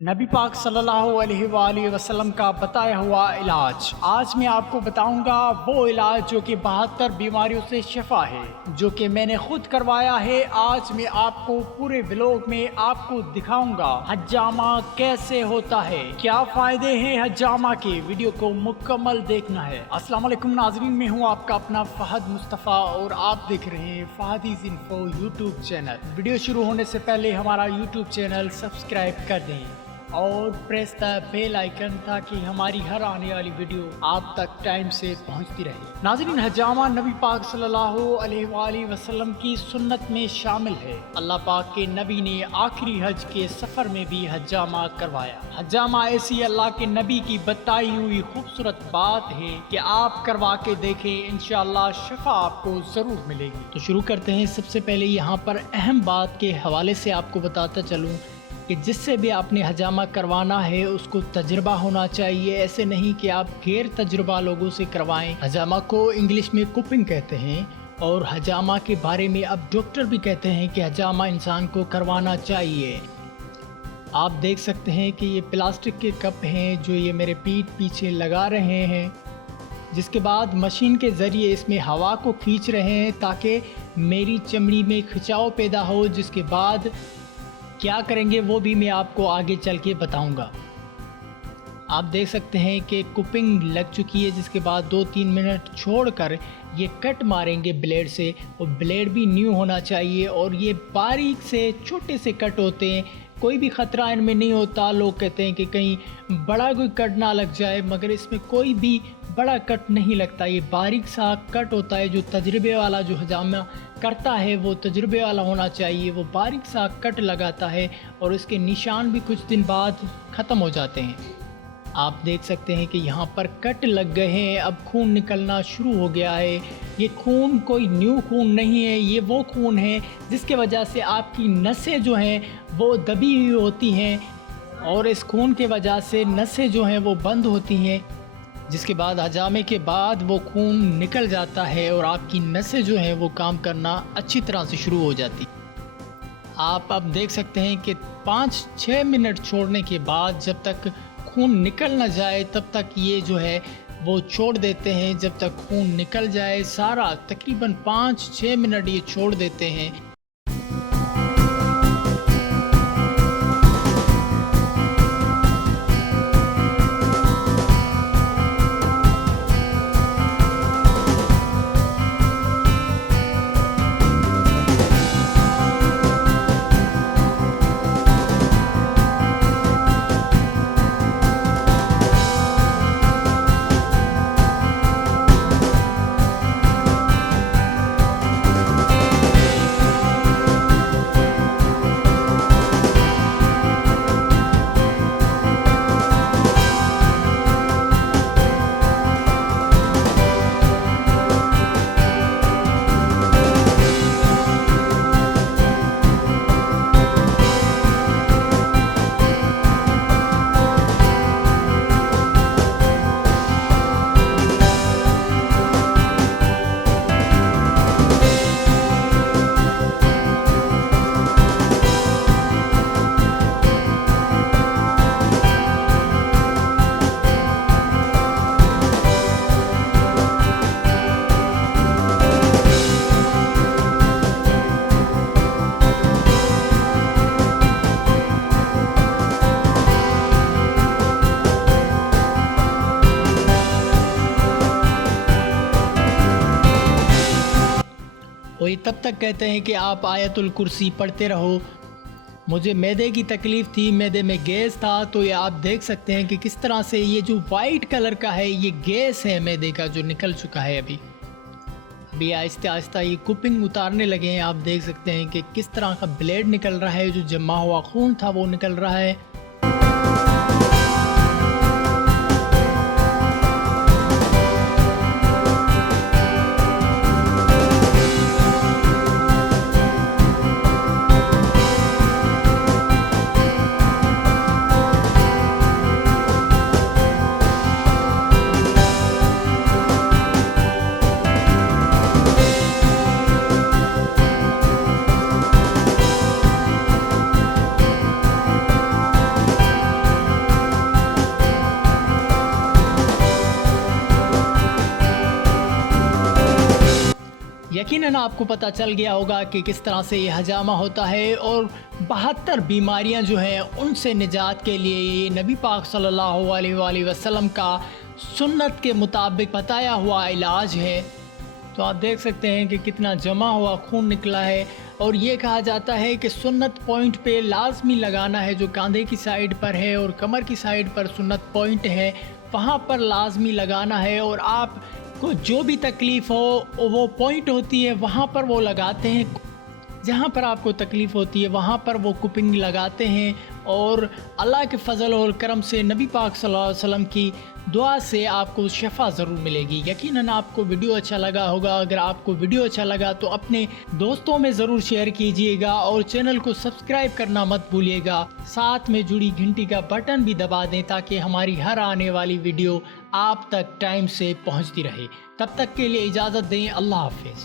नबी पाक सल्लल्लाहु अलैहि वसल्लम का बताया हुआ इलाज। आज मैं आपको बताऊंगा वो इलाज जो कि 72 बीमारियों से शिफा है, जो कि मैंने खुद करवाया है। आज मैं आपको पूरे व्लॉग में आपको दिखाऊंगा हजामा कैसे होता है, क्या फायदे हैं हजामा के। वीडियो को मुकम्मल देखना है। अस्सलाम वालेकुम नाजरीन, मैं हूँ आपका अपना फहद मुस्तफ़ा और आप देख रहे हैं फहदीज़ इन्फो यूट्यूब चैनल। वीडियो शुरू होने से पहले हमारा यूट्यूब चैनल सब्सक्राइब कर दें और प्रेस द बेल आइकन ताकि हमारी हर आने वाली वीडियो आप तक टाइम से पहुंचती रहे। नाज़रीन, हजामा नबी पाक सल्लल्लाहु अलैहि वसल्लम की सुन्नत में शामिल है। अल्लाह पाक के नबी ने आखिरी हज के सफ़र में भी हजामा करवाया। हजामा ऐसी अल्लाह के नबी की बताई हुई खूबसूरत बात है कि आप करवा के देखें, इंशाअल्लाह शिफा आपको ज़रूर मिलेगी। तो शुरू करते हैं। सबसे पहले यहाँ पर अहम बात के हवाले से आपको बताता चलूँ कि जिससे भी आपने हजामा करवाना है उसको तजुर्बा होना चाहिए। ऐसे नहीं कि आप गैर तजुर्बा लोगों से करवाएं। हजामा को इंग्लिश में कुपिंग कहते हैं और हजामा के बारे में अब डॉक्टर भी कहते हैं कि हजामा इंसान को करवाना चाहिए। आप देख सकते हैं कि ये प्लास्टिक के कप हैं जो ये मेरे पीठ पीछे लगा रहे हैं, जिसके बाद मशीन के ज़रिए इसमें हवा को खींच रहे हैं ताकि मेरी चमड़ी में खिंचाव पैदा हो। जिसके बाद क्या करेंगे वो भी मैं आपको आगे चल के बताऊंगा। आप देख सकते हैं कि कुपिंग लग चुकी है, जिसके बाद 2-3 मिनट छोड़कर ये कट मारेंगे ब्लेड से। और ब्लेड भी न्यू होना चाहिए और ये बारीक से छोटे से कट होते हैं, कोई भी ख़तरा इनमें नहीं होता। लोग कहते हैं कि कहीं बड़ा कोई कट ना लग जाए, मगर इसमें कोई भी बड़ा कट नहीं लगता। ये बारीक सा कट होता है। जो तजुर्बे वाला जो हजामा करता है वो तजुर्बे वाला होना चाहिए। वो बारीक सा कट लगाता है और इसके निशान भी कुछ दिन बाद ख़त्म हो जाते हैं। आप देख सकते हैं कि यहाँ पर कट लग गए हैं, अब खून निकलना शुरू हो गया है। ये खून कोई न्यू खून नहीं है, ये वो खून है जिसके वजह से आपकी नसें जो हैं वो दबी हुई होती हैं और इस खून के वजह से नसें जो हैं वो बंद होती हैं। जिसके बाद हजामे के बाद वो खून निकल जाता है और आपकी नसें जो हैं वो काम करना अच्छी तरह से शुरू हो जाती। आप अब देख सकते हैं कि 5-6 मिनट छोड़ने के बाद जब तक खून निकल ना जाए तब तक ये जो है वो छोड़ देते हैं। जब तक खून निकल जाए सारा, तकरीबन 5-6 मिनट ये छोड़ देते हैं। वही तब तक कहते हैं कि आप आयतुल कुर्सी पढ़ते रहो। मुझे मैदे की तकलीफ़ थी, मैदे में गैस था, तो ये आप देख सकते हैं कि किस तरह से ये जो वाइट कलर का है ये गैस है मैदे का जो निकल चुका है। अभी आहिस्ता आहिस्ता ये कुपिंग उतारने लगे हैं। आप देख सकते हैं कि किस तरह का ब्लेड निकल रहा है, जो जमा हुआ खून था वो निकल रहा है। यकीनन आपको पता चल गया होगा कि किस तरह से ये हजामा होता है और 72 बीमारियां जो हैं उनसे निजात के लिए ये नबी पाक सल्लल्लाहु अलैहि वसल्लम का सुन्नत के मुताबिक बताया हुआ इलाज है। तो आप देख सकते हैं कि कितना जमा हुआ खून निकला है और ये कहा जाता है कि सुन्नत पॉइंट पे लाजमी लगाना है, जो कंधे की साइड पर है और कमर की साइड पर सुन्नत पॉइंट है वहाँ पर लाजमी लगाना है। और आपको जो भी तकलीफ़ हो वो पॉइंट होती है वहाँ पर वो लगाते हैं, जहाँ पर आपको तकलीफ़ होती है वहाँ पर वो कुपिंग लगाते हैं। और अल्लाह के फ़ज़ल और करम से नबी पाक सल्लल्लाहु अलैहि वसल्लम की दुआ से आपको शफ़ा ज़रूर मिलेगी। यकीनन आपको वीडियो अच्छा लगा होगा। अगर आपको वीडियो अच्छा लगा तो अपने दोस्तों में ज़रूर शेयर कीजिएगा और चैनल को सब्सक्राइब करना मत भूलिएगा। साथ में जुड़ी घंटी का बटन भी दबा दें ताकि हमारी हर आने वाली वीडियो आप तक टाइम से पहुंचती रहे। तब तक के लिए इजाज़त दें। अल्लाह हाफ़िज़।